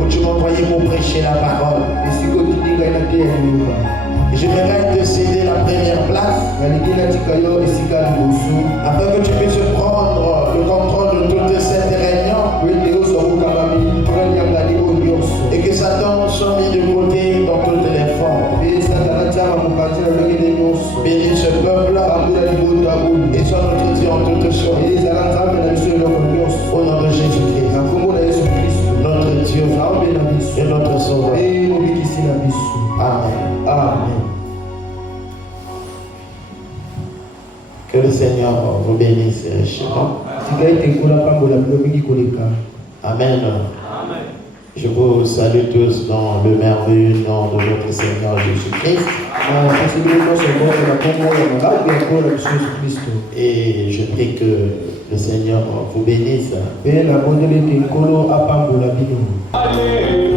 où tu m'as envoyé pour prêcher la parole. J'aimerais te céder la première place afin que tu puisses prendre le contrôle de toute cette réunion et que Satan soit mis de côté dans toutes les formes. Bénis ce peuple-là et sois notre Dieu en toutes choses. Au nom de Jésus-Christ, notre Dieu et notre Sauveur. Amen. Amen. Que le Seigneur vous bénisse richement. Amen. Je vous salue tous dans le merveilleux nom de notre Seigneur Jésus-Christ. Et je prie que le Seigneur vous bénisse. Alléluia.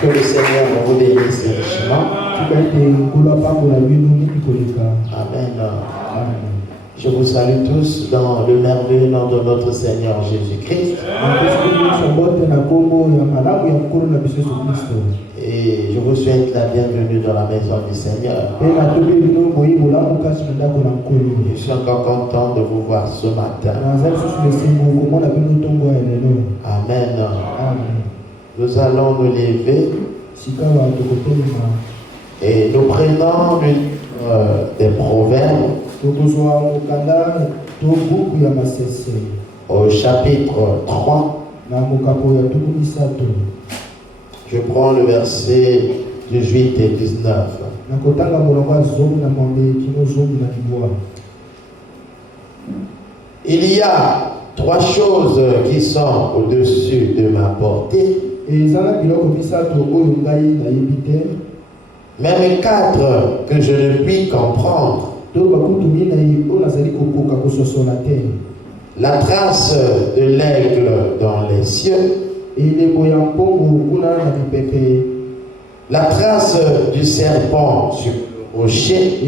Que le Seigneur vous bénisse richement. Amen. Je vous salue tous dans le merveilleux nom de notre Seigneur Jésus-Christ. Et je vous souhaite la bienvenue dans la maison du Seigneur. Je suis encore content de vous voir ce matin. Amen. Nous allons nous lever et nous prenons des proverbes au chapitre 3. Je prends le verset 18 et 19. Il y a 3 choses qui sont au-dessus de ma portée, même 4 que je ne puis comprendre. La trace de l'aigle dans les cieux. La trace du serpent sur le rocher.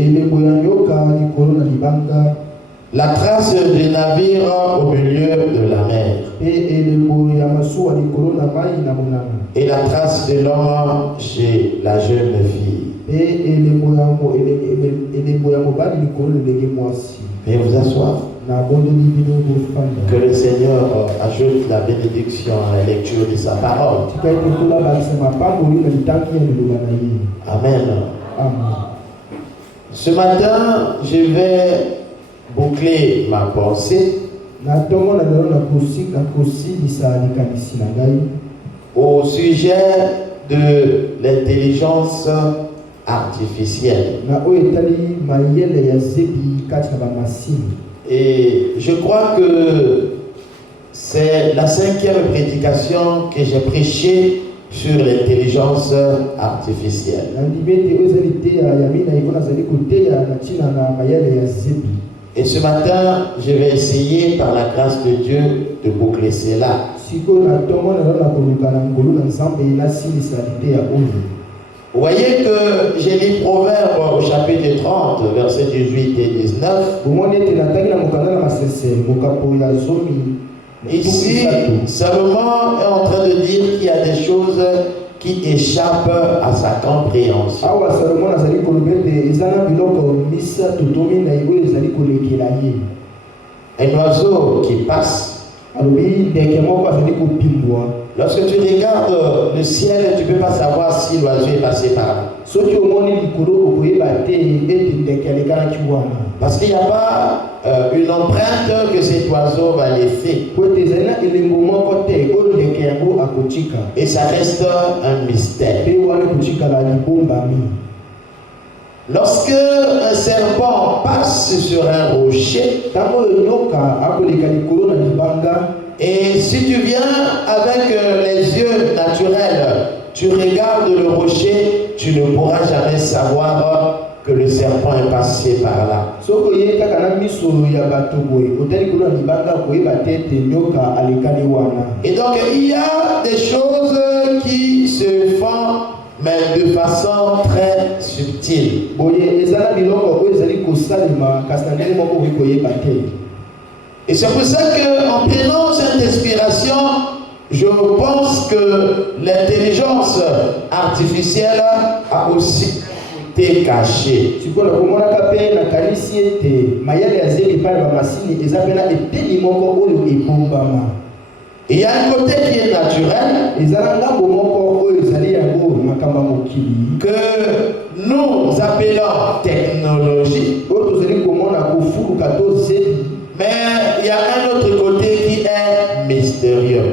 La trace du navire au milieu de la mer. Et la trace de l'homme chez la jeune fille. Veuillez vous asseoir. Que le Seigneur ajoute la bénédiction à la lecture de sa parole. Amen. Ce matin, je vais boucler ma pensée au sujet de l'intelligence artificielle. Et je crois que c'est la 5e prédication que j'ai prêchée sur l'intelligence artificielle. Et ce matin, je vais essayer par la grâce de Dieu de boucler cela. Vous voyez que j'ai lu Proverbes au chapitre 30, versets 18 et 19. Ici, Salomon est en train de dire qu'il y a des choses qui échappent à sa compréhension. Un oiseau qui passe. Lorsque tu regardes le ciel, tu ne peux pas savoir si l'oiseau est passé par là. Parce qu'il n'y a pas une empreinte que cet oiseau va laisser. Et ça reste un mystère. Lorsque un serpent passe sur un rocher, et si tu viens avec les yeux naturels, tu regardes le rocher, tu ne pourras jamais savoir que le serpent est passé par là. Et donc il y a des choses qui se font, mais de façon très subtile. Et c'est pour ça qu'en prenant cette inspiration, je pense que l'intelligence artificielle a aussi été cachée. Il y a un côté qui est naturel, que nous appelons technologie. Mais il y a un autre côté qui est mystérieux.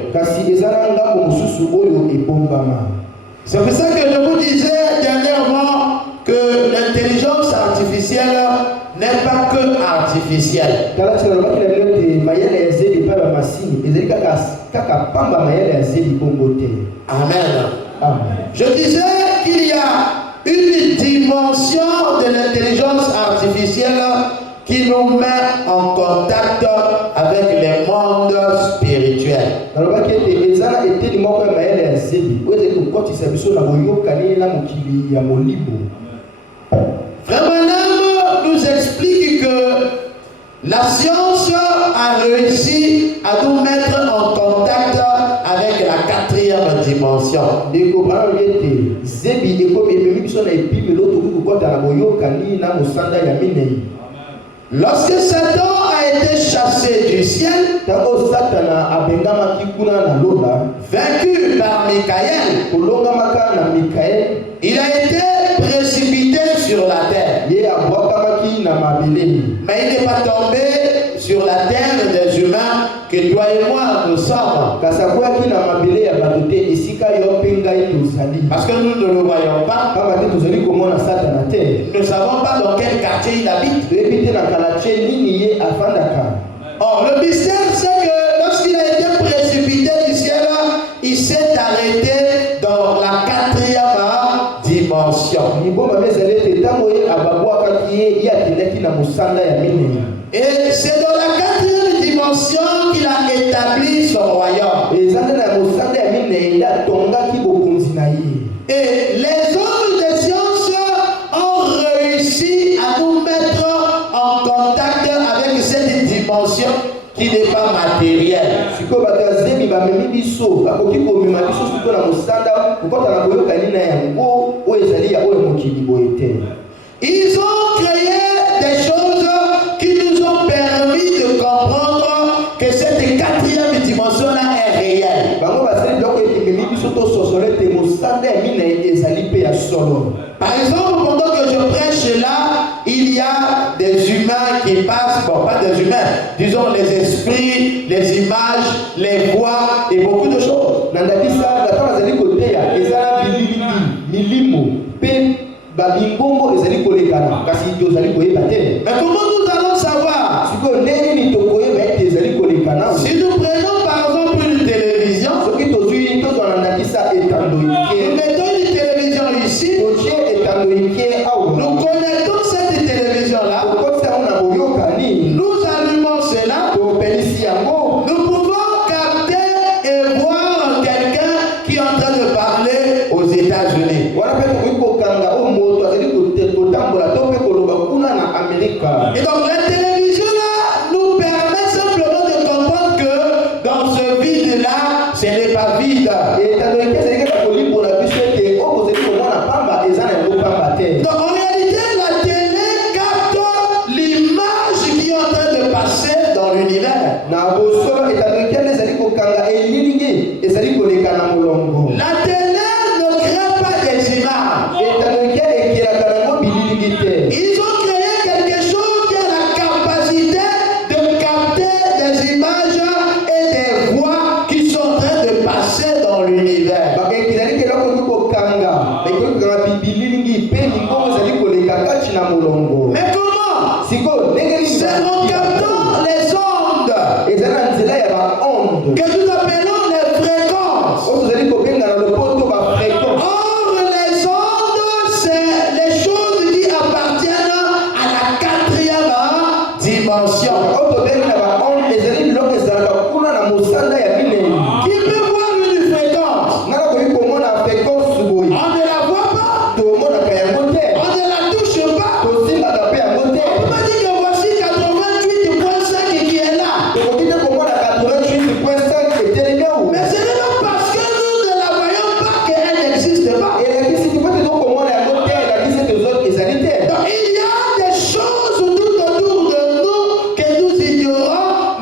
C'est pour ça que je vous disais dernièrement que l'intelligence artificielle n'est pas que artificielle. Amen. Je disais qu'il y a une dimension de l'intelligence artificielle qui nous met en contact avec les mondes spirituels. Frère Branham nous explique que la science a réussi à nous mettre en contact avec la 4e dimension. Lorsque Satan a été chassé du ciel, vaincu par Michael, il a été précipité sur la terre. Mais il n'est pas tombé sur la terre des humains que toi et moi nous sommes. Parce que nous ne le voyons pas. Nous ne savons pas dans quel quartier il habite. Or, le mystère, c'est que lorsqu'il a été précipité du ciel, il s'est arrêté dans la 4e dimension. Et c'est dans la 4e dimension qu'il a établi son royaume. Et les hommes des sciences ont réussi à nous mettre en contact avec cette dimension qui n'est pas matérielle. Ils ont créé des choses qui nous ont permis de comprendre que cette 4e dimension-là est réelle. Par exemple, pendant que je prêche là, il y a des humains qui passent, bon, pas des humains, disons les esprits, les images, les voix et beaucoup de choses. Mais comment nous allons savoir? Si nous prenons par exemple une télévision, nous mettons une télévision ici, nous connectons cette télévision-là, nous allumons cela, nous pouvons capter et voir quelqu'un qui est en train de parler aux États-Unis. Et donc la télévision là nous permet simplement de comprendre que dans ce vide-là, ce n'est pas vide. Donc en réalité, la télé capte l'image qui est en train de passer dans l'univers. La télé ne crée pas des images. Ils ont créé quelque chose qui a la capacité de capter des images et des voix qui sont en train de passer dans l'univers. Mais comment? C'est en captant les ondes que nous appelons les fréquences. Or, les ondes, c'est les choses qui appartiennent à la 4e dimension. Qui peut voir une fréquence? On ne la voit pas. On ne la touche pas. On peut dire que voici 88.5 qui est là. Mais ce n'est pas parce que nous ne la voyons pas qu'elle n'existe pas. Donc il y a des choses tout autour de nous que nous ignorons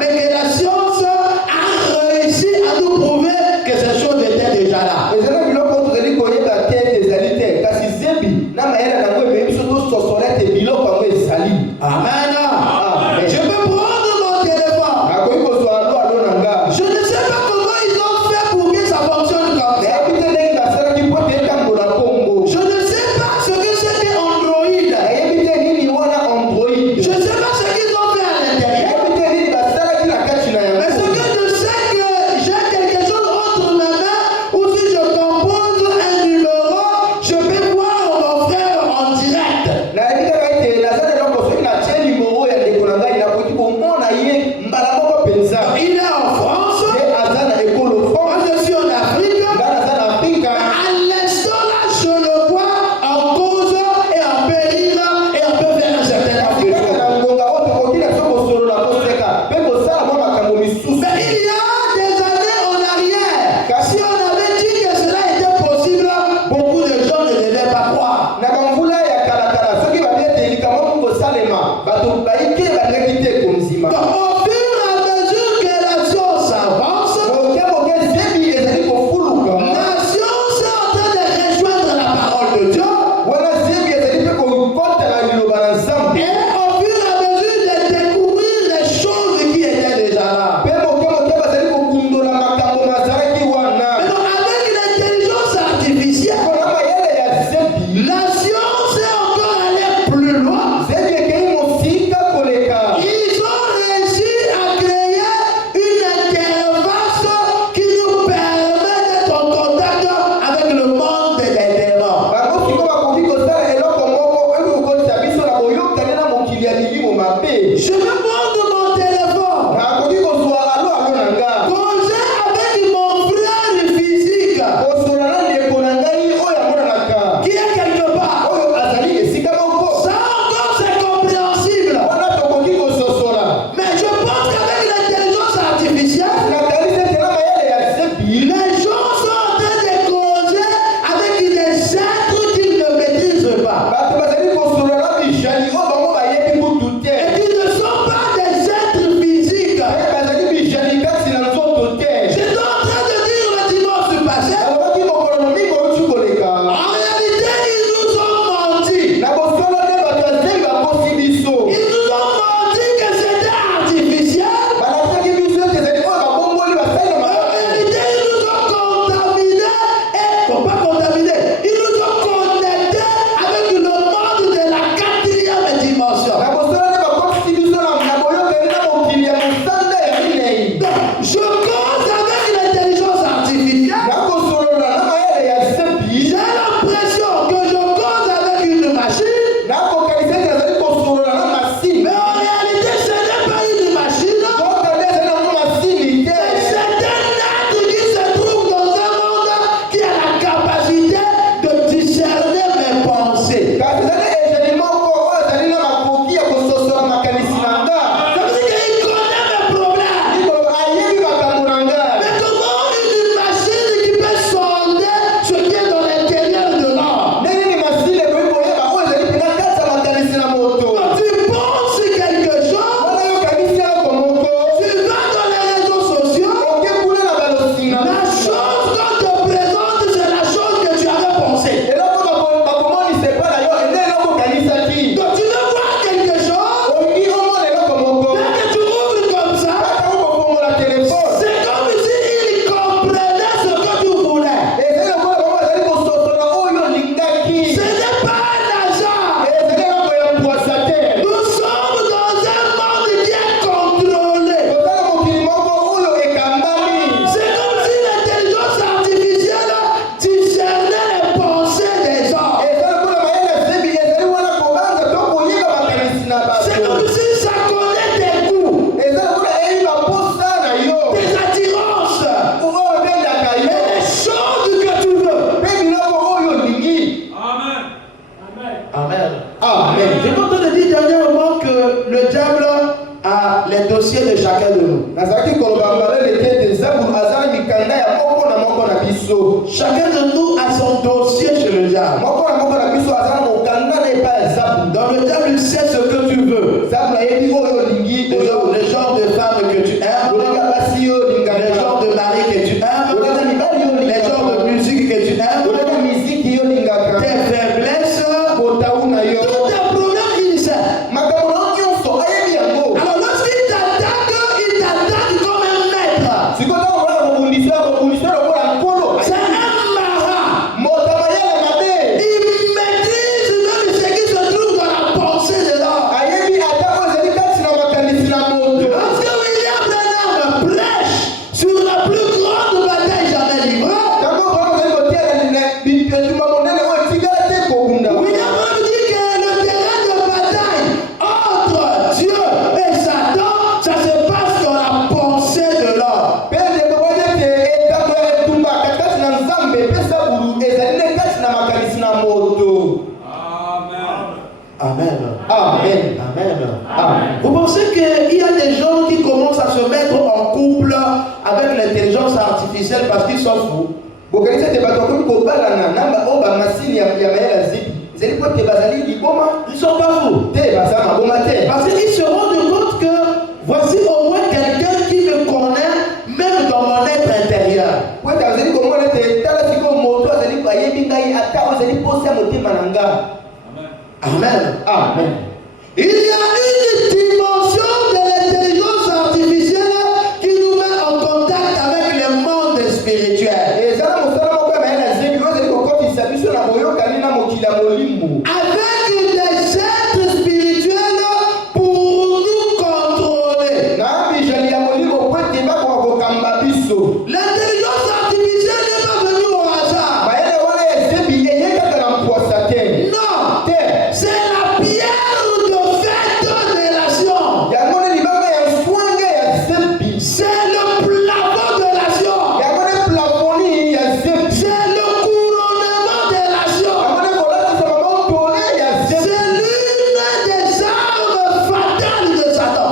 de chacun de nous. Chacun de nous a son dossier chez le diable. Dans le diable, il sait ce que tu veux. Le genre de femme que tu aimes, le genre de mari que tu aimes, les genres de musique que tu aimes, tes faiblesses, tous tes problèmes, il sait. Alors lorsqu'il t'attaque comme un maître. C'est un marat. Il maîtrise même ce qui se trouve dans la pensée de l'homme. Lorsque William Branham prêche sur la plus grande bataille jamais livrée, William Branham dit que le terrain de bataille entre Dieu et Satan, ça se passe dans la pensée de l'homme. Amen. Amen. Amen. Amen. Vous pensez qu'il y a des gens qui commencent à se mettre en couple avec l'intelligence artificielle parce qu'ils sont fous? Ils ne sont pas fous. Parce qu'ils se rendent compte que voici au moins quelqu'un qui me connaît même dans mon être intérieur. Amen. Amen. Il y a une dimension de l'intelligence artificielle qui nous met en contact avec le monde spirituel. Avec des êtres spirituels pour nous contrôler. L'intelligence artificielle n'est pas venue au hasard. Non, c'est la pierre de fait de nation. C'est le plafond de nation. C'est le couronnement de nation. C'est l'une des armes fatales de Satan.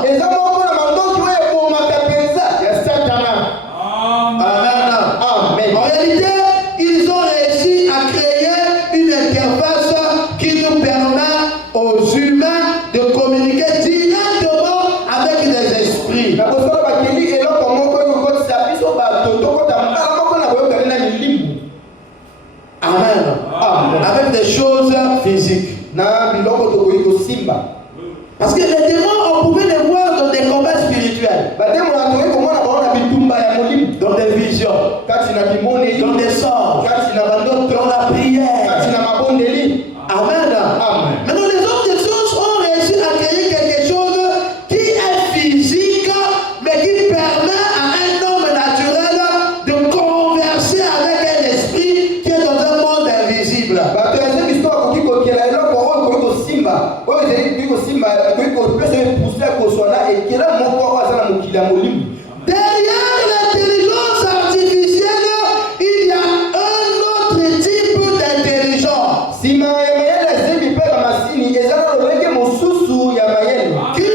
Amen. En réalité, ils ont réussi à créer une interface qui nous permet aux humains de communiquer directement avec des esprits. Amen. Avec des choses physiques. Parce que les démons, on pouvait les voir dans des combats spirituels, dans des visions, dans des sorts, dans la prière. Amen. Maintenant, les hommes de science ont réussi à créer quelque chose qui est physique, mais qui permet à un homme naturel de converser avec un esprit qui est dans un monde invisible. Derrière l'intelligence artificielle, il y a un autre type d'intelligence qui n'est pas artificielle. Il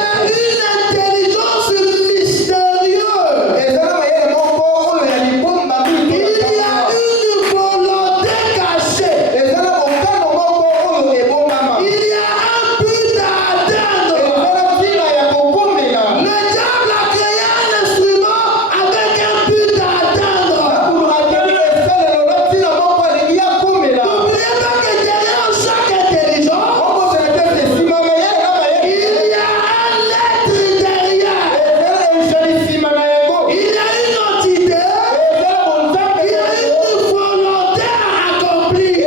y a une intelligence mystérieuse. Il y a une volonté cachée. Il y a un but à atteindre. Le diable a créé un instrument avec un but à atteindre. N'oubliez pas que derrière chaque intelligence, il y a un être derrière. Il y a une entité. Il y a une volonté à accomplir.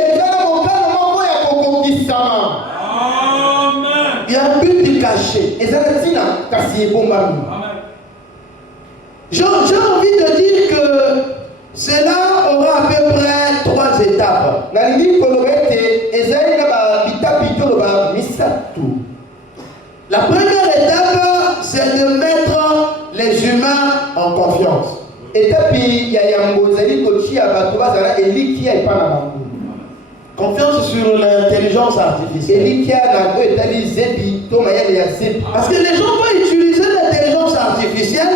Il y a un but caché. J'ai envie de dire que cela aura à peu près 3 étapes. La première étape, c'est de mettre les humains en confiance. Confiance sur l'intelligence artificielle. Parce que les gens vont utiliser l'intelligence artificielle.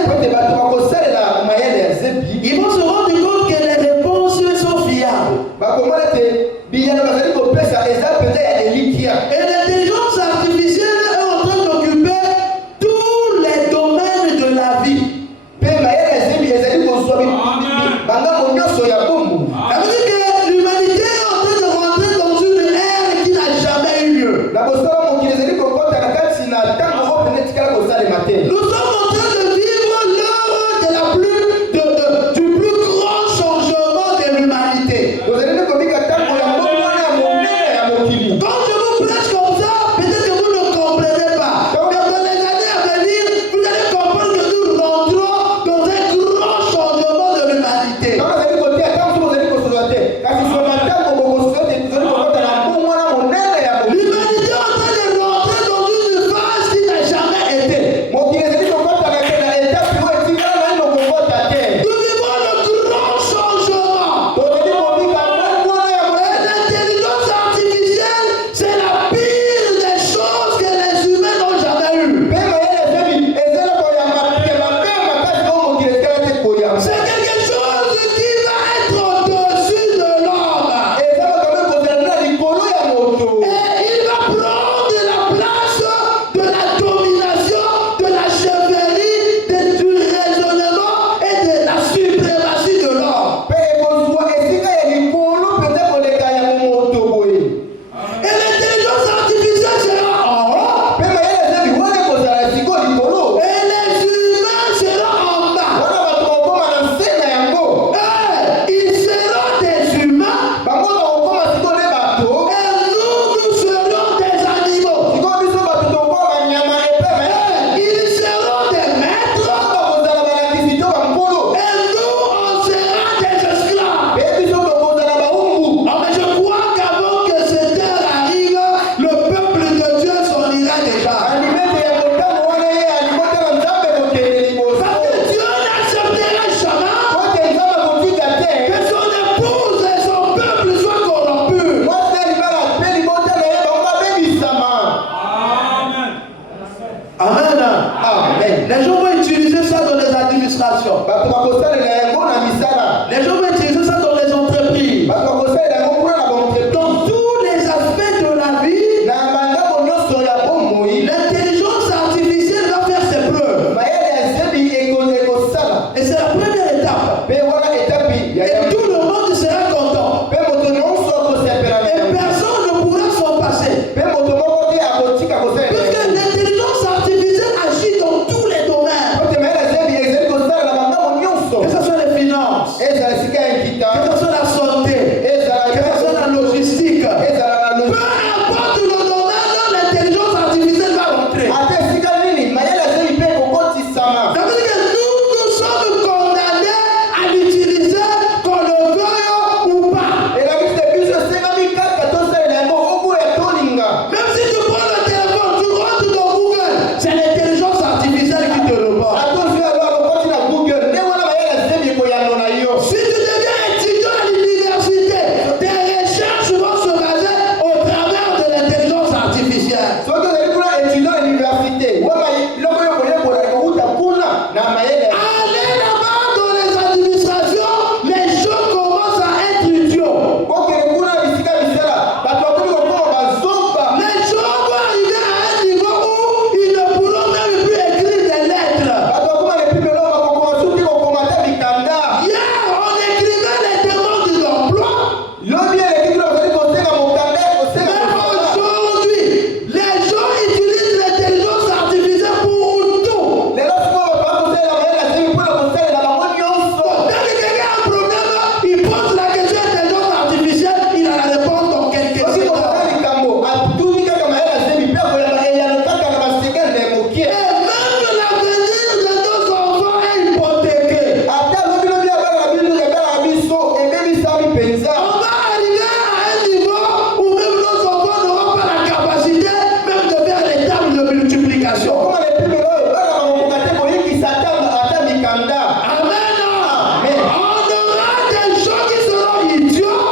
Ils vont se rendre compte que les réponses sont fiables. Et l'intelligence artificielle est en train d'occuper tous les domaines de la vie. Ça veut dire que l'humanité est en train de rentrer dans une ère qui n'a jamais eu lieu. Nous sommes en train de vivre l'heure du plus grand changement de l'humanité. Quand je vous prêche comme ça, peut-être que vous ne comprenez pas. Mais dans les années à venir, vous allez comprendre que nous rentrons dans un grand changement de l'humanité. L'humanité est en train de rentrer dans une phase qui n'a jamais été. Nous vivons le grand changement. L'intelligence artificielle, c'est la pire des choses que les humains n'ont jamais eues. C'est quelque chose qui va être au-dessus de l'homme. Et il va prendre la place de la domination, de la chevalerie, du raisonnement et de la suprématie de l'homme. Et l'intelligence artificielle sera en haut. Et les humains seront en bas. Ils seront des humains. Et nous serons des animaux. Ils seront des maîtres. Et nous, on sera des esclaves. Non, mais je crois qu'avant que cette heure arrive, le peuple de Dieu s'en ira déjà. Parce que Dieu n'acceptera jamais que son épouse et son peuple soient corrompus. Amen. Les gens vont utiliser ça dans les administrations. Les gens vont utiliser ça dans les entreprises. Dans tous les aspects de la vie, l'intelligence artificielle va faire ses preuves. Et c'est la première étape. Et tout le monde sera content. Et personne ne pourra s'en passer. Parce que l'intelligence artificielle agit dans tous les domaines. Que ce soit les finances, que ce soit la santé, que ce soit la logistique. Peu importe le domaine, l'intelligence artificielle va rentrer. Ça veut dire que nous sommes condamnés à l'utiliser, qu'on le veuille ou pas. Même si tu prends le téléphone, tu rentres dans Google, c'est l'intelligence artificielle qui te répond. Si tu deviens étudiant à l'université, tes recherches vont se baser au travers de l'intelligence artificielle. Allez là-bas dans les administrations, les gens commencent à être idiots. Les gens vont arriver à un niveau où ils ne pourront même plus écrire des lettres. Hier, on écrivait les demandes d'emploi. Mais aujourd'hui, les gens utilisent l'intelligence artificielle pour tout. Dès que quelqu'un a un problème, il pose la question à l'intelligence artificielle, il a la réponse dans quelques secondes. Et même l'avenir de nos enfants est hypothéqué. On va arriver à un niveau où même nos enfants n'auront pas la capacité même de faire les tables de multiplication. Amen. On aura des gens qui seront idiots.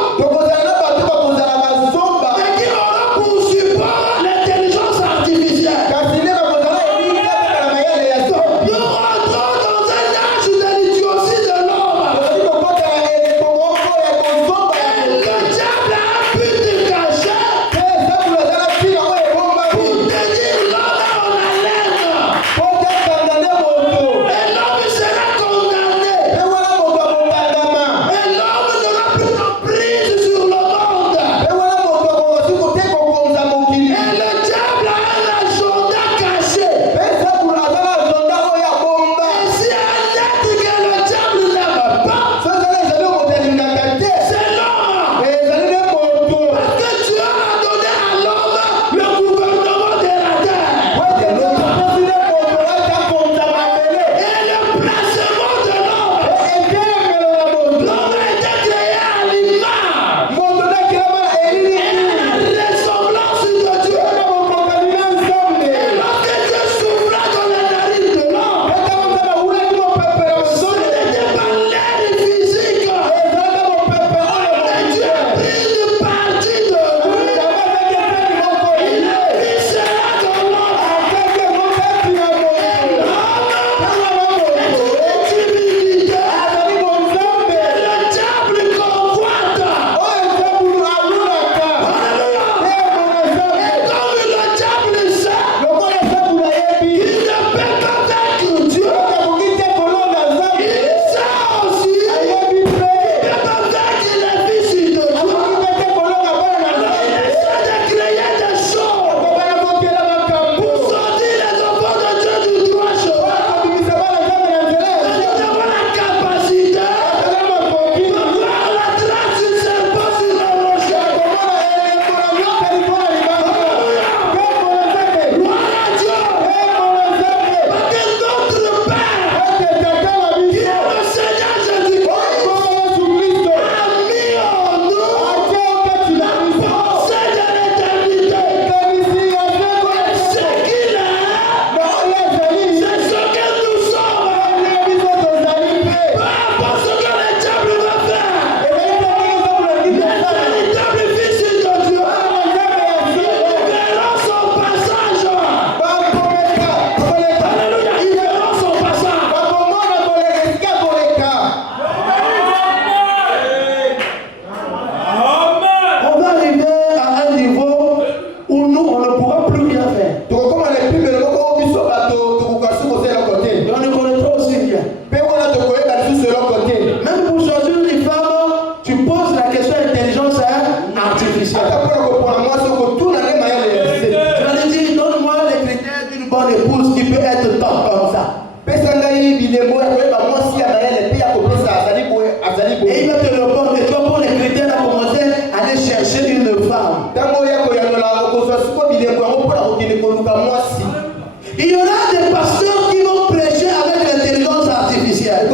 Il y aura des pasteurs qui vont prêcher avec l'intelligence artificielle.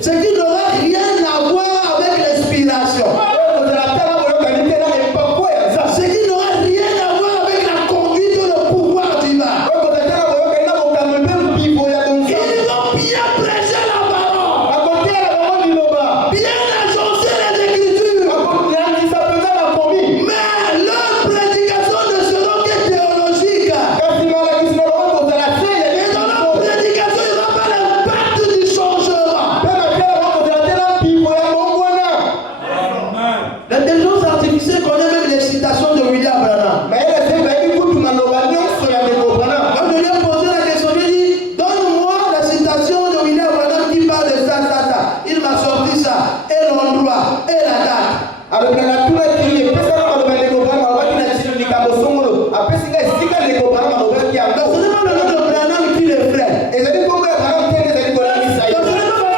Ce qui n'aura rien à voir avec l'inspiration. Ce qui n'aura rien à voir avec la conduite ou le pouvoir divin. Ils vont bien prêcher la parole, bien agencer les écritures. Mais leurs prédications ne seront que théologiques. Et dans leur prédication, il n'y aura pas l'impact du changement. L'intelligence artificielle connaît même les citations de William Branham. Quand je lui ai posé la question, je lui ai dit, donne-moi la citation de William Branham qui parle de ça. Il m'a sorti ça, et l'endroit, et la date. Donc ce n'est pas le nom de Branham qui est vrai. Donc ce n'est pas parce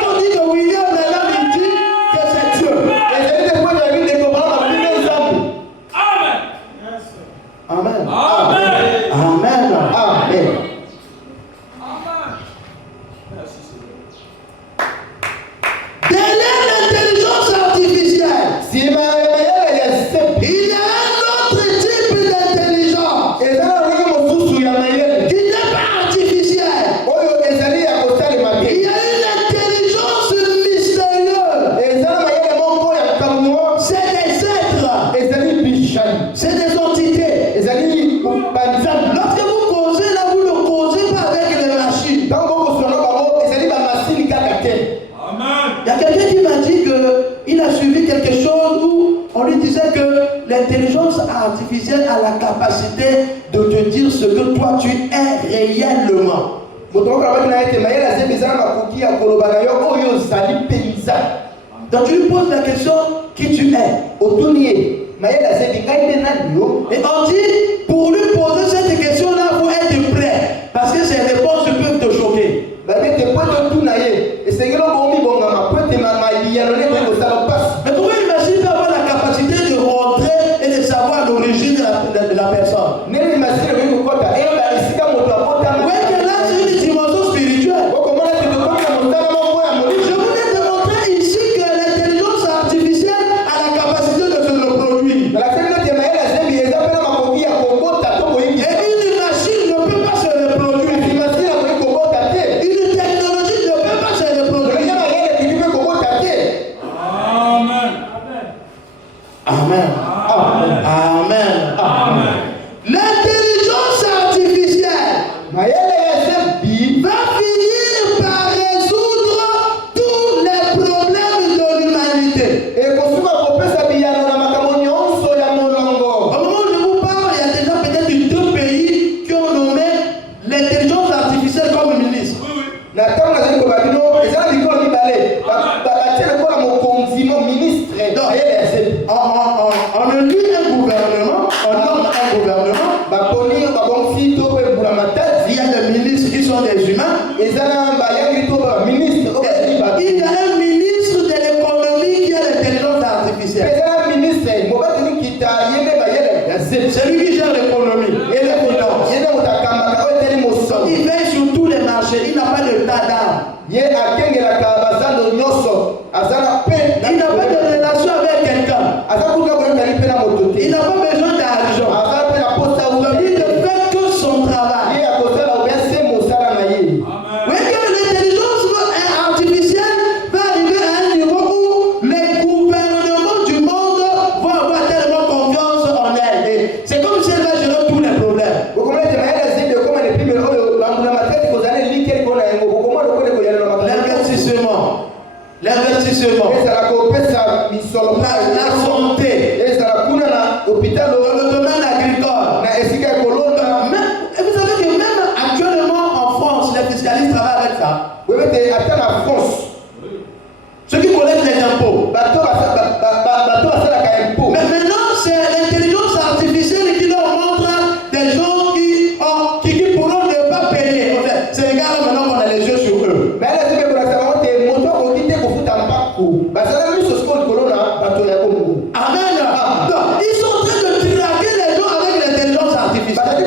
qu'on dit que William Branham il dit que c'est Dieu. Amen. Amen. Amen. Derrière l'intelligence artificielle, il y a un autre type d'intelligence qui n'est pas artificielle. Il y a une intelligence mystérieuse. C'est des êtres. C'est des entités. Lorsque vous causez, là, vous ne causez pas avec les machines. Il y a quelqu'un qui m'a dit qu'il a suivi quelque chose où on lui disait que l'intelligence artificielle a la capacité de te dire ce que toi tu es réellement. Donc tu lui poses la question qui tu es. Et on dit, pour lui poser cette question-là, il faut être prêt. Parce que ces réponses peuvent te choquer. Mais comment imaginer avoir la capacité de rentrer et de savoir l'origine de la personne? Oui, que là, c'est une dimension spirituelle. Je voulais démontrer ici que l'intelligence artificielle a la capacité de se reproduire. Et une machine ne peut pas se reproduire. Une technologie ne peut pas se reproduire. Amen. Amen. Amen. L'intelligence artificielle va finir par résoudre tous les problèmes de l'humanité. Au moment où je vous parle, il y a déjà peut-être 2 pays qui ont nommé l'intelligence artificielle comme ministre. On élit un gouvernement, on nomme un gouvernement. Il y a des ministres qui sont des humains. Il y a un ministre de l'économie qui a l'intelligence artificielle. C'est lui qui gère l'économie et les finances. Il veille sur tous les marchés. Il n'a pas de tas d'âme. Il n'a pas de relation avec quelqu'un. Il n'a pas besoin d'argent. Il ne fait que son travail. Oui, que l'intelligence artificielle va arriver à un niveau où les gouvernements du monde vont avoir tellement confiance en elle. Et c'est comme si elle va gérer tous les problèmes. L'investissement, la santé, le domaine agricole. Mais vous savez que même actuellement en France, les fiscalistes travaillent avec ça. Ceux qui collectent les impôts. Mais maintenant, c'est l'intelligence artificielle qui leur montre des gens qui pourront ne pas payer. En fait, c'est les gars là maintenant qu'on a les yeux sur eux. Amen. Donc, ils sont en train de traquer les gens avec l'intelligence artificielle.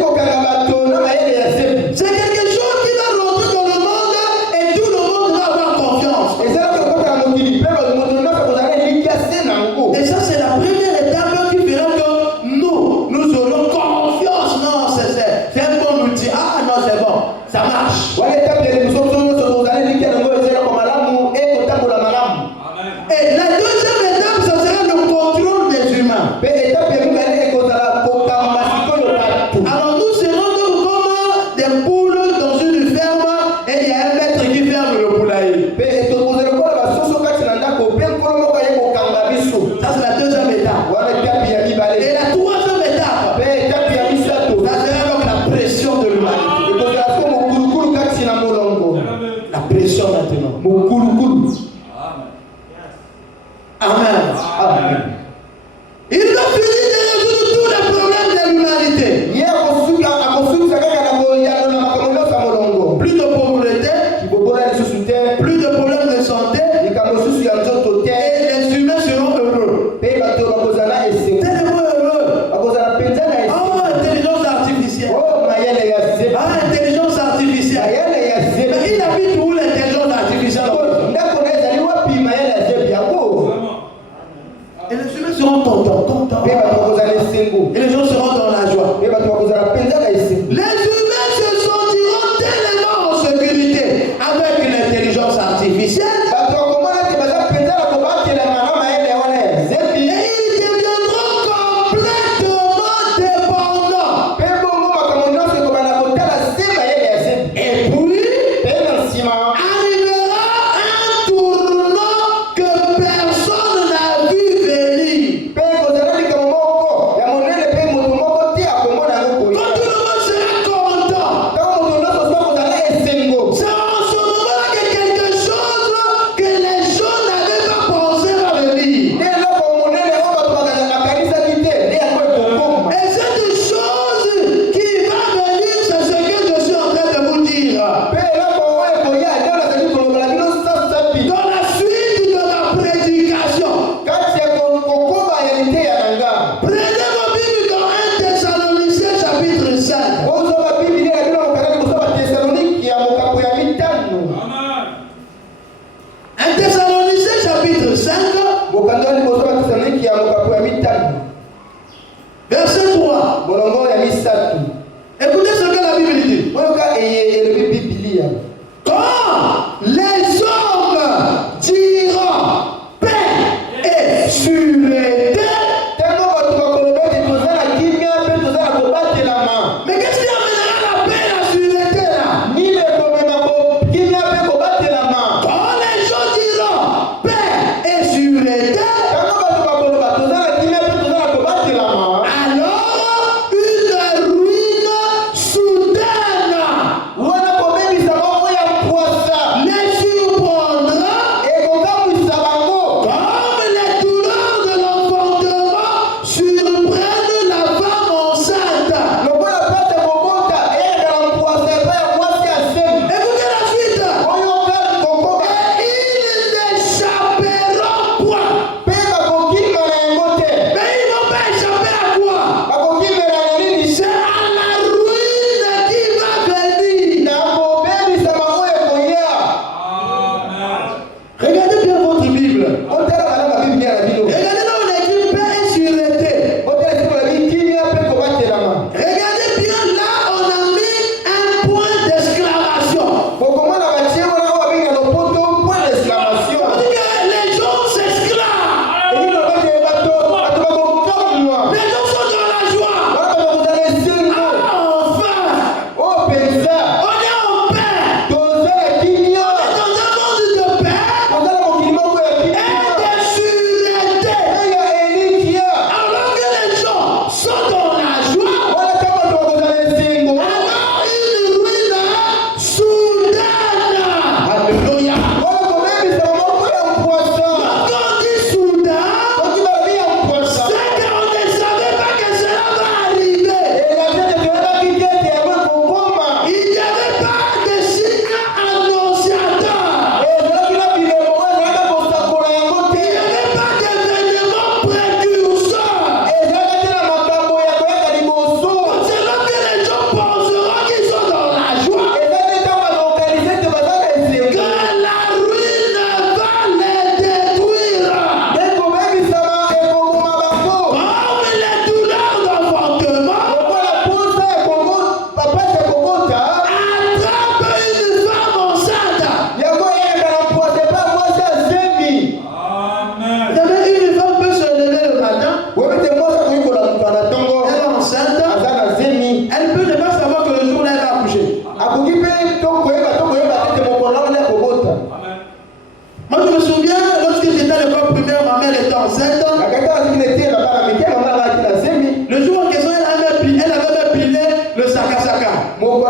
le saka-saka. On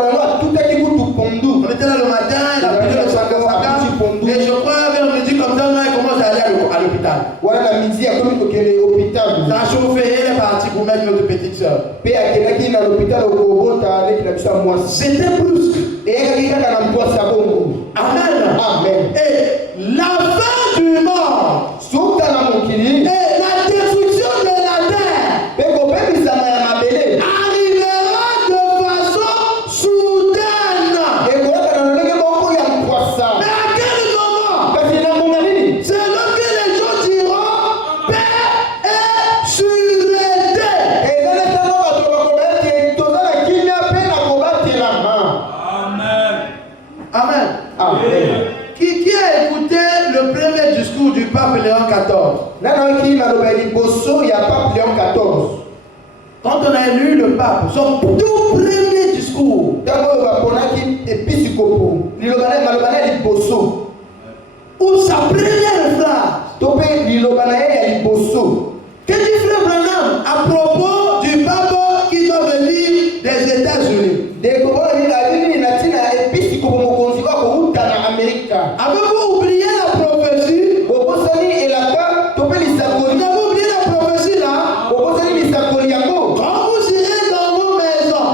était là le matin, il a pris le saka-saka. Et je crois vers midi comme ça, il commence à aller à l'hôpital. Ça a chauffé, il est parti pour mettre notre petite soeur. C'était brusque. Amen. Amen. Et la fin du monde et la destruction de la terre arrivera de façon soudaine. Mais à quel moment? C'est lorsque les gens diront paix et sûreté. Amen. Amen. Qui a écouté le premier discours du pape Léon XIV? Quand on a élu le pape, son tout premier discours, ou sa première phrase, que dit Frère Branham à propos du pape qui doit venir des États-Unis? Avez-vous oublié la prophétie? Vous avez oublié la prophétie là? Quand vous irez dans vos maisons,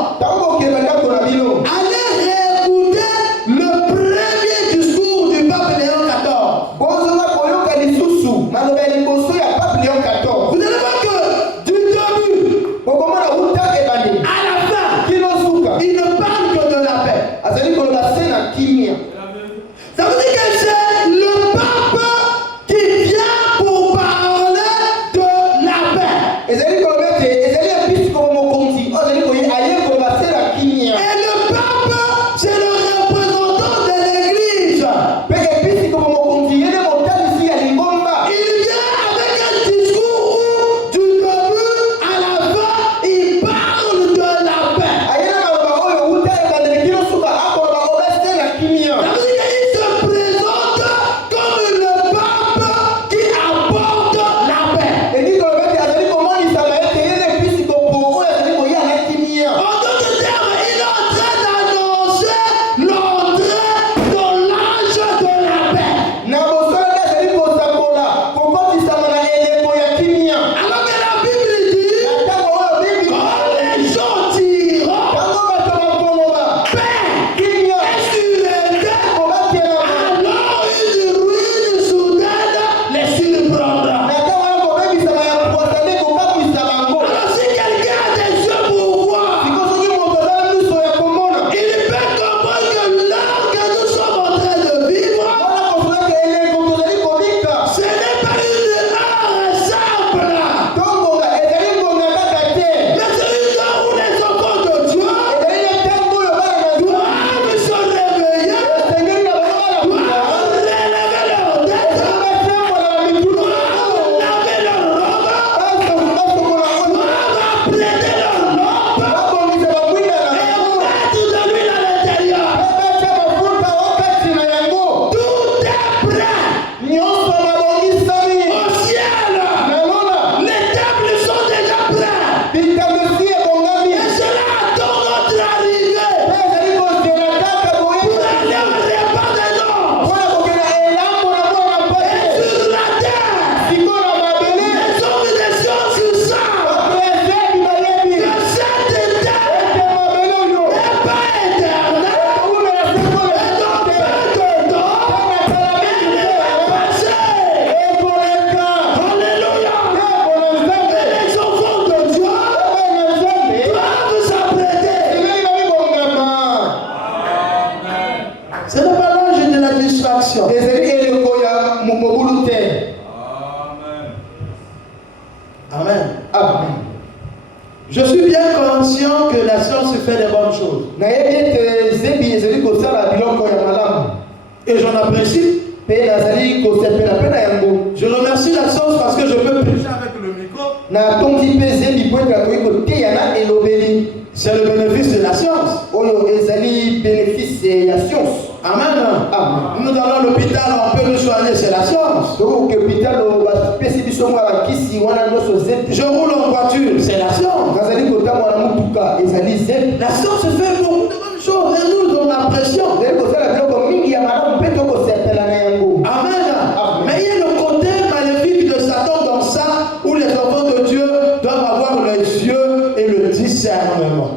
allez réécouter le premier discours du pape Léon XIV. Vous allez voir que du début à la fin, il ne parle que de la paix. Ça veut dire que c'est le pape qui vient pour parler de la paix. Et le pape, c'est le représentant de l'Église. Il vient avec un discours où, du début à la fin, il parle de la paix. Ça veut dire qu'il se présente comme le pape qui apporte la paix. En d'autres termes, il est en train d'annoncer l'entrée de l'âge de la paix. Alors que la Bible dit, quand les gens diront paix et sûreté, alors une ruine soudaine les surprendra. Alors si quelqu'un a des yeux pour voir, il peut comprendre que l'heure que nous sommes en train de vivre, ce n'est pas une heure simple, mais c'est une heure où les enfants de Dieu doivent se réveiller, doivent relever leur tête, doivent laver leur robe, doivent prêter leur lampe et mettre de l'huile à l'intérieur. Tout est prêt au ciel. Les tables sont déjà prêtes. Et cela attend notre arrivée pour aller au repas des noces. Et sur la terre, les hommes des sciences savent que cette terre n'est pas éternelle. Et donc, peu de temps, elle est passée. Alléluia. Et les enfants de Dieu doivent s'apprêter. Ce n'est pas l'âge de la distraction. Amen. Je suis bien conscient que la science fait des bonnes choses. Et j'en apprécie. Je remercie la science parce que je peux prêcher avec le micro. C'est le bénéfice de la science. Amen. Nous allons à l'hôpital, on peut nous soigner, c'est la science. Je roule en voiture, c'est la science. La science fait beaucoup de bonnes choses et nous on a l'impression. Amen. Mais il y a le côté maléfique de Satan dans ça, où les enfants de Dieu doivent avoir les yeux et le discernement.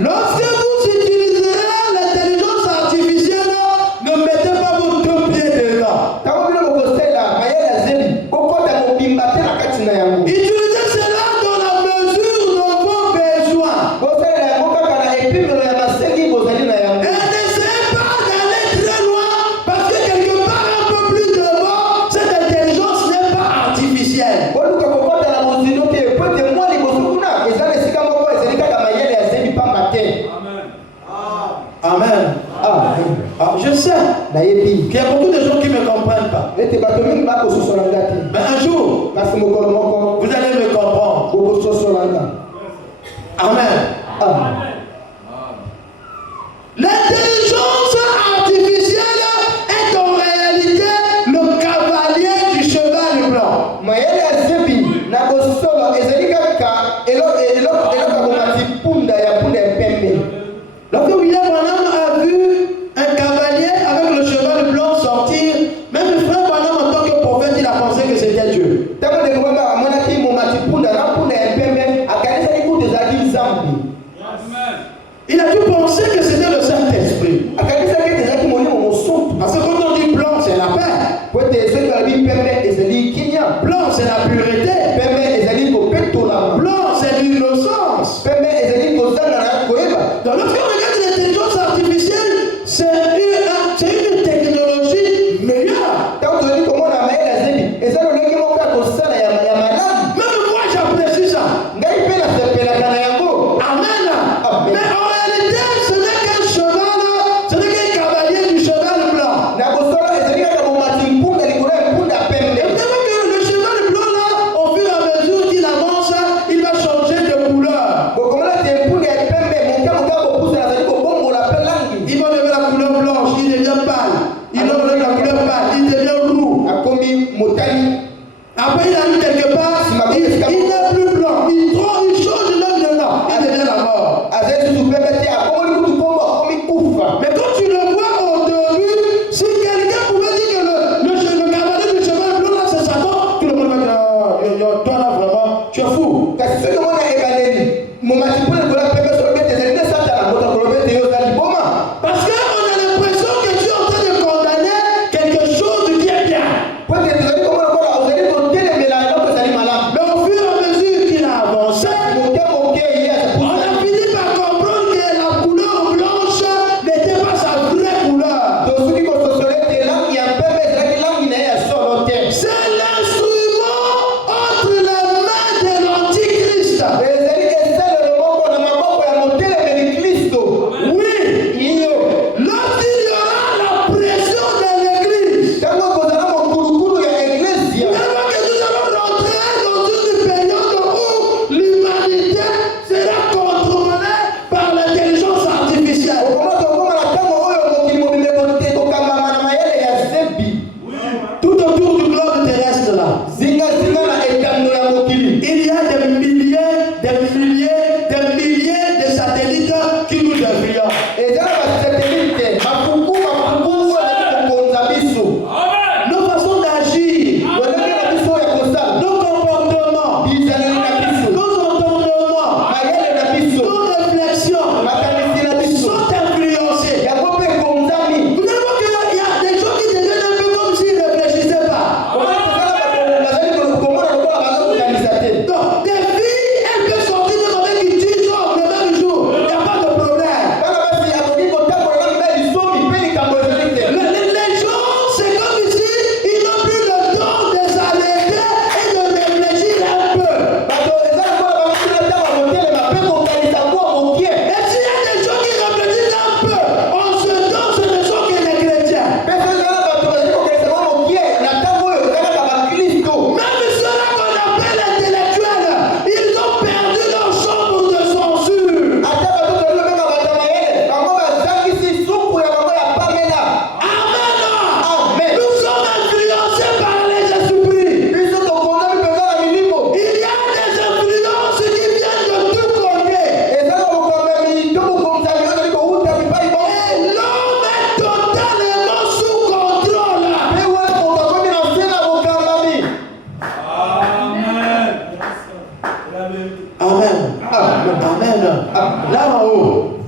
Lorsque vous utiliserez l'intelligence artificielle, ne mettez pas vos deux pieds dedans. Utilisez cela dans la mesure de vos besoins. Et n'essayez pas d'aller très loin, parce que quelque part un peu plus devant, cette intelligence n'est pas artificielle. Amen. Je sais qu'il y a beaucoup de gens qui ne me comprennent pas. Mais un jour, vous allez me comprendre. Amen. L'intelligence artificielle est en réalité le cavalier du cheval blanc. Lorsque William Branham a vu un cavalier avec le cheval blanc sortir, même le frère Branham en tant que prophète, il a pensé que c'était Dieu. Il a dû penser que c'était le Saint-Esprit. Parce que quand on dit blanc, c'est la paix. Blanc, c'est la pureté. Blanc, c'est l'innocence. Donc lorsqu'on regarde l'intelligence artificielle, c'est une technologie meilleure. Même moi j'apprécie ça. Amen. Mais en réalité, ce n'est qu'un cheval, ce n'est qu'un cavalier du cheval blanc. Et vous savez que le cheval blanc là, au fur et à mesure qu'il avance, il va changer de couleur. Il va lever la couleur blanche, il devient pâle. Il va lever la couleur pâle, il devient roux. Après il arrive quelque part, il n'est plus blanc, il change même de nom, il devient la mort. Mais quand tu le vois au début, si quelqu'un pouvait dire que le cavalier du cheval blanc là c'est Satan, tout le monde va dire, toi là vraiment, tu es fou. Parce qu'on a l'impression que tu es en train de condamner quelque chose qui est bien. Mais au fur et à mesure qu'il a avancé, on a fini par comprendre que la couleur blanche n'était pas sa vraie couleur. C'est l'instrument entre les mains de l'Antichrist. Amen. Là en haut,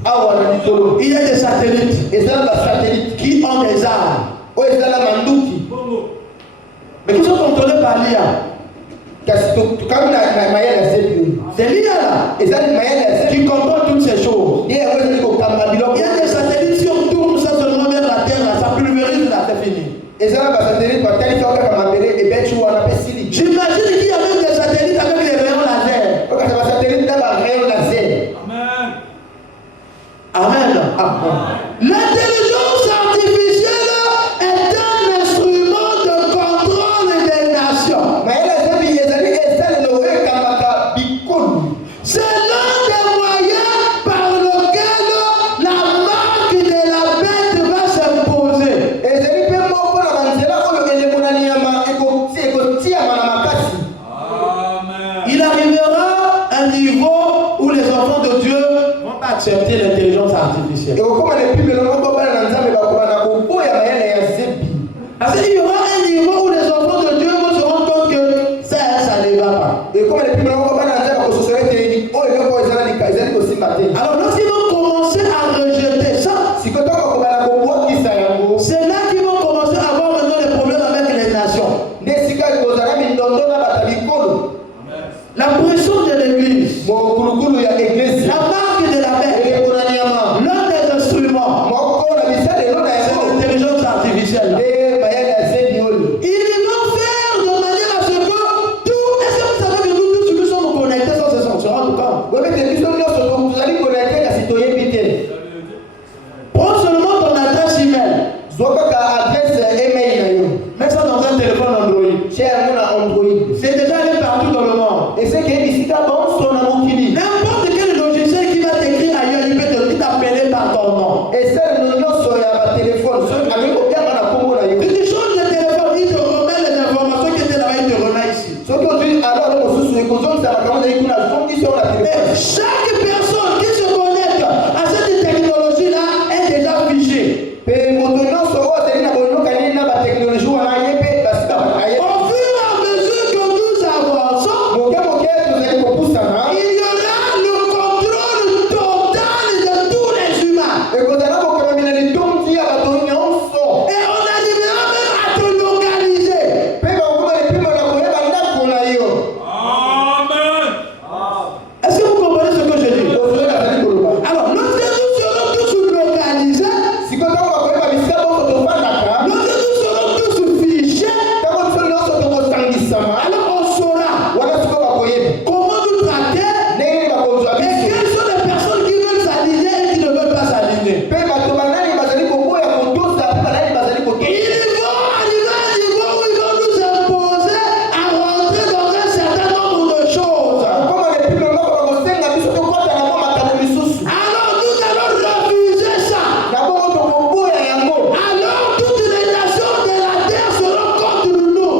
il y a des satellites qui ont des armes. Mais qui sont contrôlés par l'IA. C'est l'IA là qui contrôle toutes ces choses. Il y a des satellites qui tournent ça seulement vers la terre, là, ça pulvérise là, c'est fini. J'imagine qu'il y a même des satellites avec des rayons laser. Amen. L'intelligence artificielle est un instrument de contrôle des nations. C'est l'un des moyens par lequel la marque de la bête va s'imposer. Il arrivera un niveau où les enfants de Dieu vont pas accepter l'intelligence artificielle. Parce qu'il y aura un niveau où les enfants de Dieu vont se rendre compte que ça ne va pas. Alors lorsqu'ils vont commencer à rejeter ça, c'est là qu'ils vont commencer à avoir maintenant des problèmes avec les nations. La pression de l'église, la marque de la bête, l'un des instruments, c'est l'intelligence artificielle. Ils vont faire de manière à ce que tout, est-ce que vous savez que nous tous nous sommes connectés sans se sentir en tout cas? Prends seulement ton adresse email. Mets ça dans un téléphone Android. C'est déjà allé partout dans le monde. N'importe quel logiciel qui va t'écrire ailleurs, il peut t'appeler par ton nom. Si tu changes de téléphone, il te remet les informations qui étaient là-bas, il te remet ici. Et chaque personne qui se connecte à cette technologie-là est déjà figée. Au fur et à mesure que nous avançons, il y aura le contrôle total de tous les humains. Et on arrivera même à te localiser. Est-ce que vous comprenez ce que je dis? Alors, lorsque nous serons tous localisés, lorsque nous serons tous fichés, alors on saura comment nous traquer et quelles sont les personnes qui veulent s'aligner et qui ne veulent pas s'aligner. Ils vont arriver à un niveau où ils vont nous imposer à rentrer dans un certain nombre de choses. Alors nous allons refuser ça. Alors toutes les nations de la terre seront contre nous.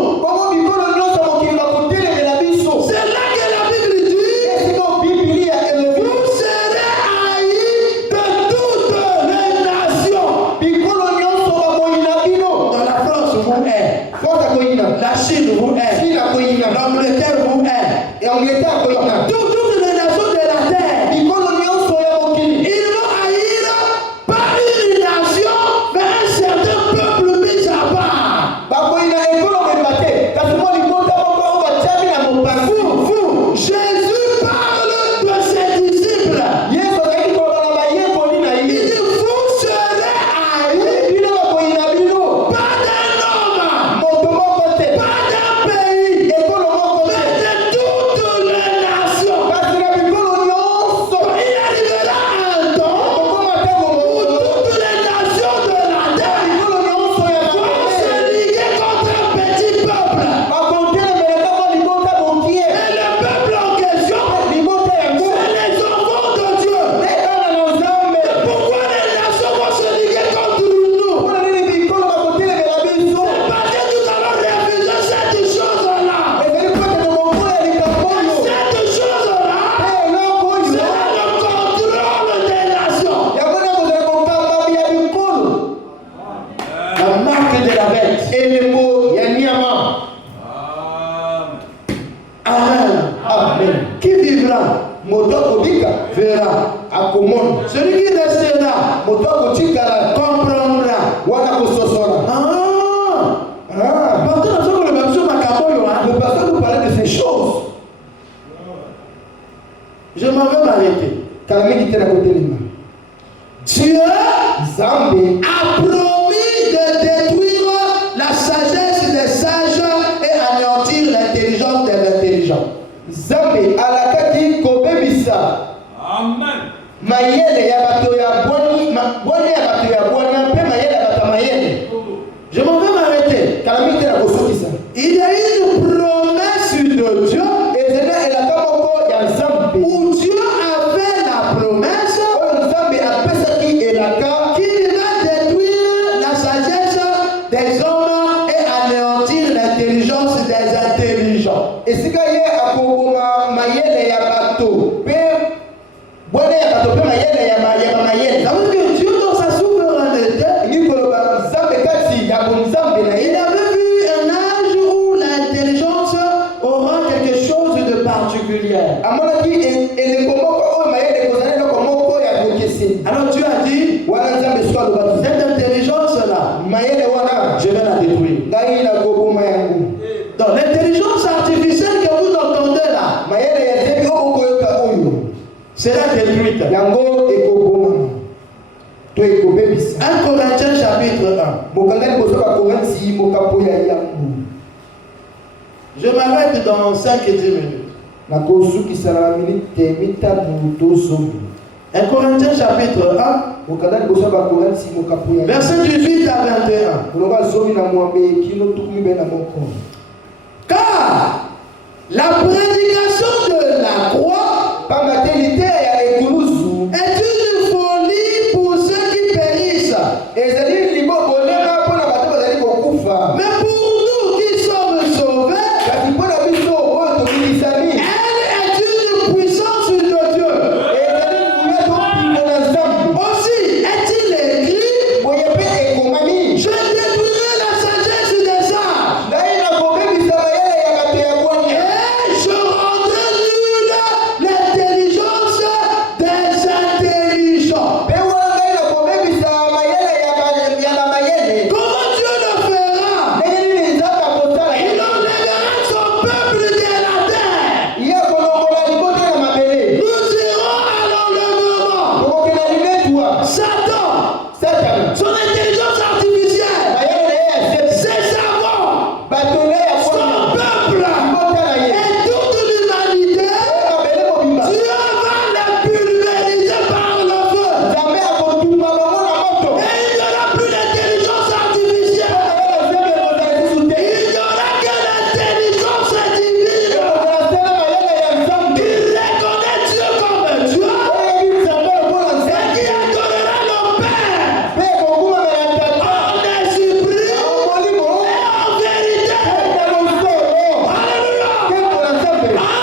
C'est là que la Bible dit, vous serez haïs de toutes les nations. Dans la France, vous êtes. La Chine, vous êtes. L'Angleterre, vous êtes. Toutes les nations de la terre. Ils vont haïr pas une nation, mais un certain peuple mis à part. Jésus parle de ses disciples. Il dit, vous serez haïs pas d'un homme, pas d'un pays, mais de toutes les nations. Il arrivera un temps où toutes les nations de la terre vont se liguer contre un petit peuple. Et le peuple en question, c'est les enfants de Dieu. Pourquoi les nations vont se liguer contre nous? C'est parce que nous allons refuser cette chose-là. Cette chose-là, c'est le contrôle des nations. La marque de la bête. Amen. Qui vivra? verra. Celui qui restera comprendra. Le pasteur nous parlait de ces choses. Je m'en vais m'arrêter. Dieu a promis de détruire la sagesse des sages et anéantir l'intelligence des intelligents. Amen. Je m'en vais m'arrêter. Il y a une promesse de Dieu où Dieu avait la promesse qu'il va détruire la sagesse des hommes et anéantir l'intelligence des intelligents. Ça veut dire que Dieu dans sa souveraineté, il avait vu un âge où l'intelligence aura quelque chose de particulier. Alors Dieu a dit, cette intelligence-là, je vais la détruire. Donc l'intelligence artificielle que vous entendez là, sera détruite. 1 Corinthiens chapitre 1. Je m'arrête dans 5 et 10 minutes. 1 Corinthiens chapitre 1. Verset 18 à 21. Car la prédication de la croix est une folie pour ceux qui périssent. Mais pour nous qui sommes sauvés, elle est une puissance de Dieu. Aussi est-il écrit, je détruirai la sagesse des sages et je rendrai nulle l'intelligence des intelligents. Comment Dieu le fera? Il enlèvera son peuple de la terre. Nous irons à l'enlèvement. Satan, son intelligence artificielle, ses savants, son peuple et toute l'humanité, Dieu va les pulvériser par le feu. Et il n'y aura plus d'intelligence artificielle. Il n'y aura que l'intelligence divine qui reconnaît Dieu comme Dieu et qui adorera le Père en esprit et en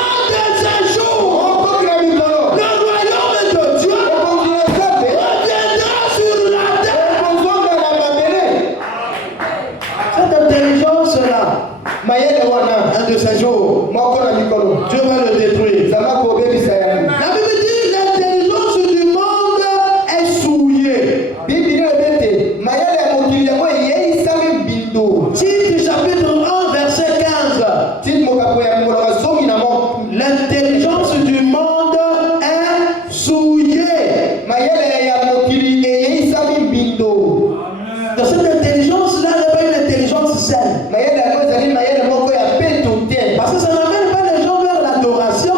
vérité. Alléluia. En de ces jours, le royaume de Dieu reviendra sur la terre. Cette intelligence-là, un de ces jours, Dieu va le détruire. La Bible dit l'intelligence du monde est souillée. Titre chapitre 1 verset 15. L'intelligence du monde est souillée. Dans cette intelligence-là, il n'y a pas une intelligence saine. Parce que ça n'amène pas les gens vers l'adoration.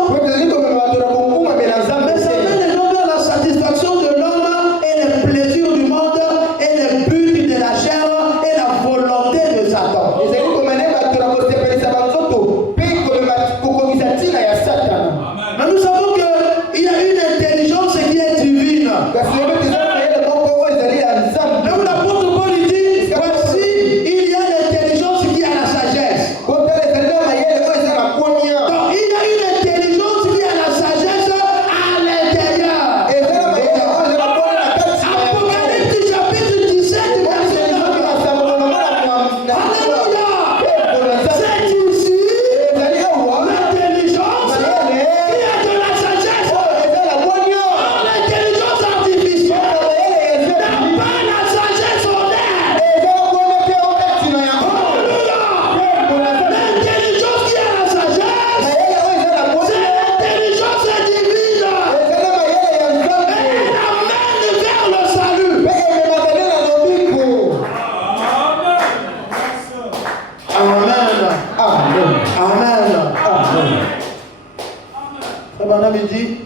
Branham dit,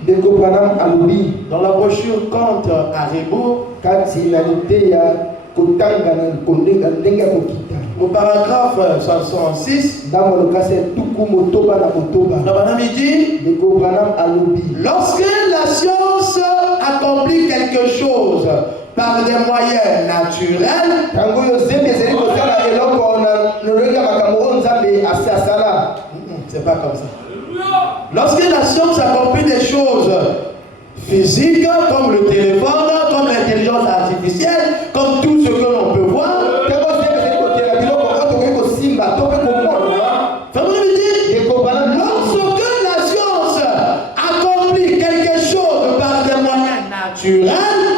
dans la brochure contre Haribo, au paragraphe 66, Branham dit, lorsque la science accomplit quelque chose par des moyens naturels, c'est pas comme ça. Lorsque la science accomplit des choses physiques, comme le téléphone, comme l'intelligence artificielle, comme tout ce que l'on peut voir, lorsque la science accomplit quelque chose par des moyens naturels,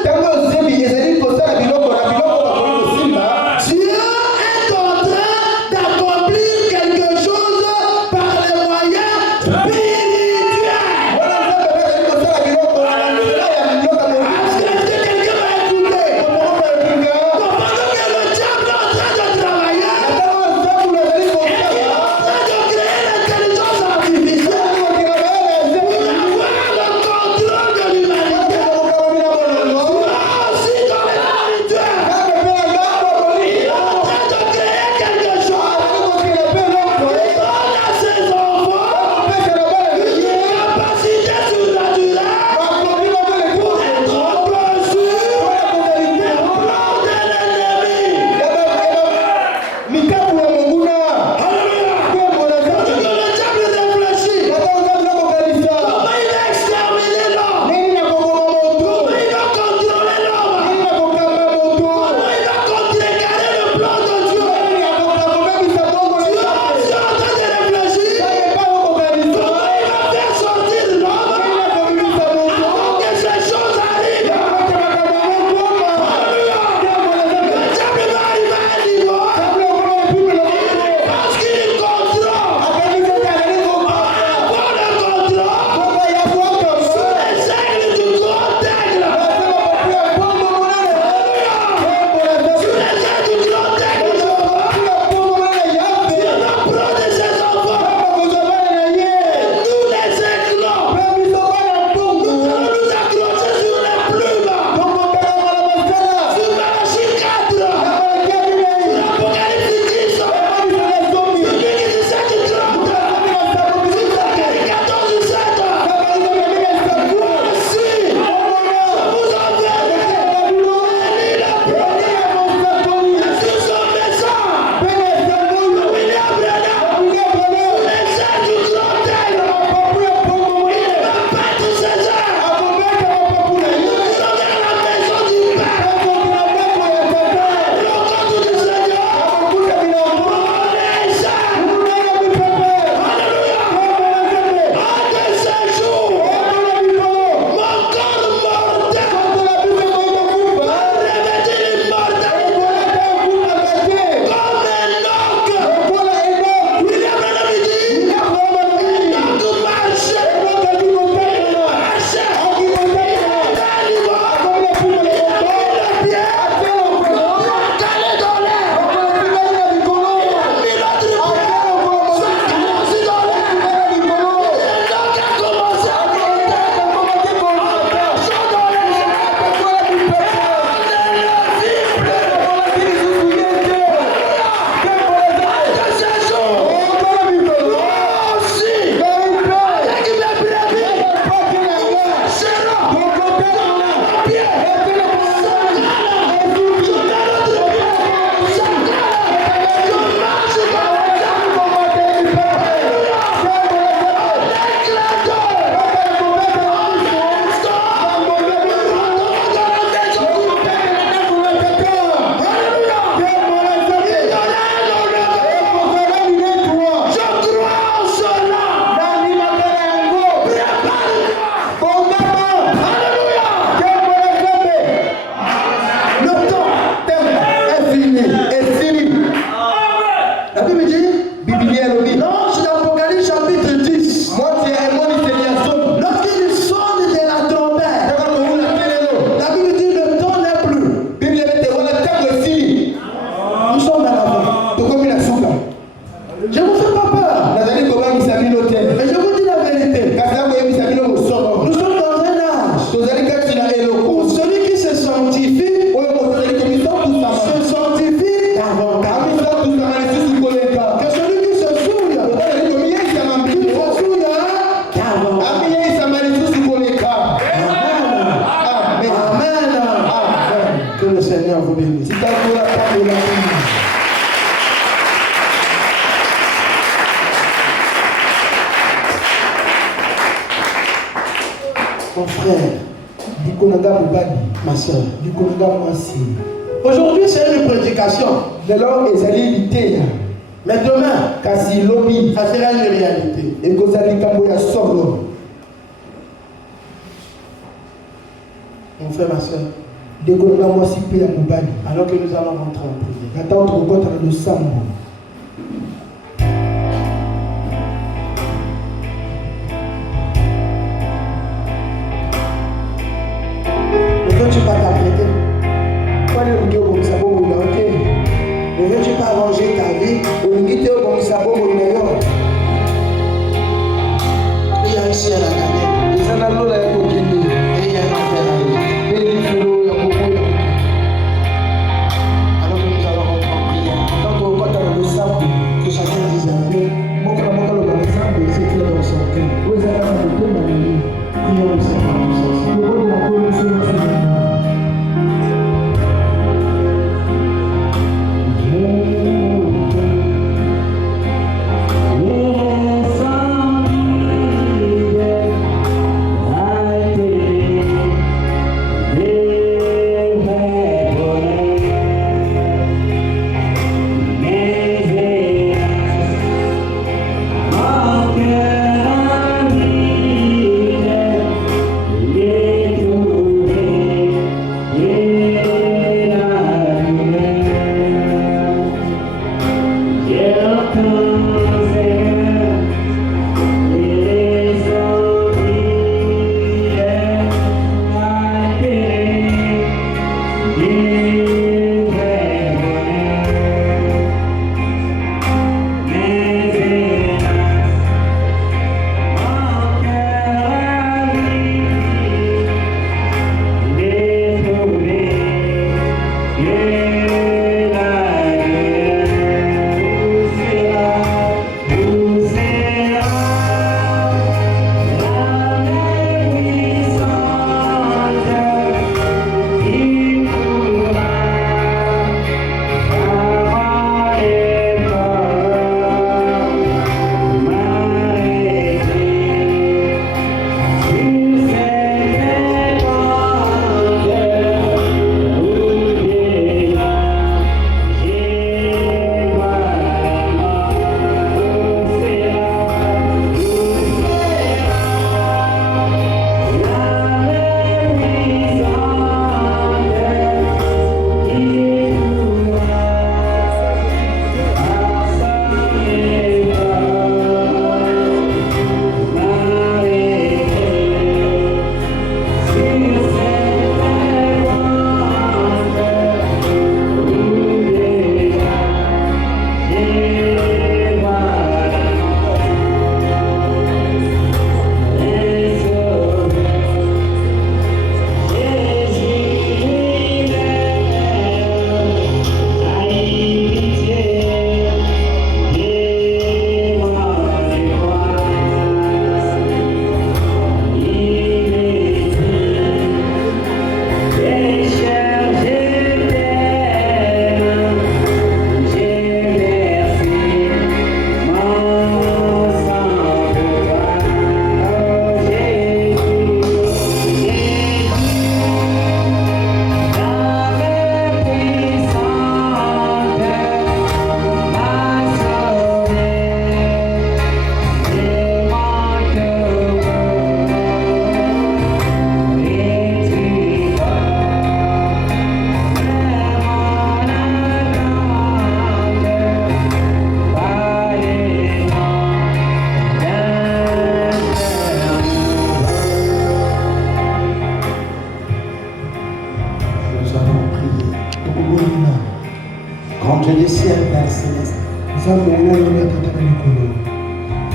Que le Seigneur vous bénisse. Mon frère, ma soeur, aujourd'hui c'est une prédication. Mais demain, ça sera une réalité. Mon frère, ma soeur, alors que nous allons rentrer en prière. Ne veux-tu pas t'apprêter? Ne veux-tu pas arranger ta vie? Il y a un ciel à gagner. Et il y a un enfer à aller. Alors que nous allons rentrer en prière. Que chacun dise un peu. Prions le Seigneur ensemble.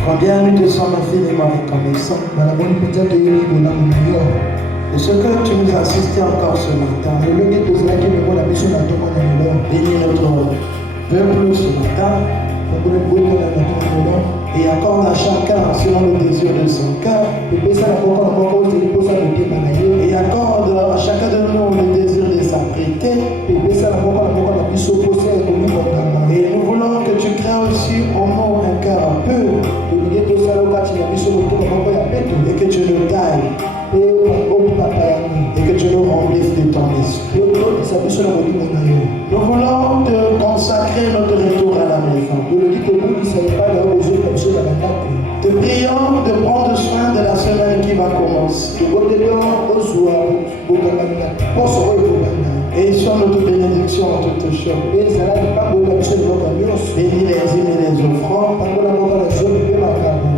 Combien nous te sommes infiniment reconnaissants de ce que tu nous as assisté encore ce matin. Bénis notre peuple ce matin et accorde à chacun selon le désir de son cœur Et sois notre bénédiction en toutes choses. Bénis les dîmes et les offrandes.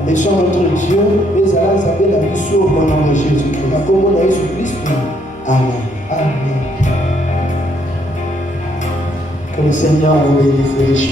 Et sois notre Dieu. Au nom de Jésus-Christ. Amen. Que le Seigneur vous bénisse.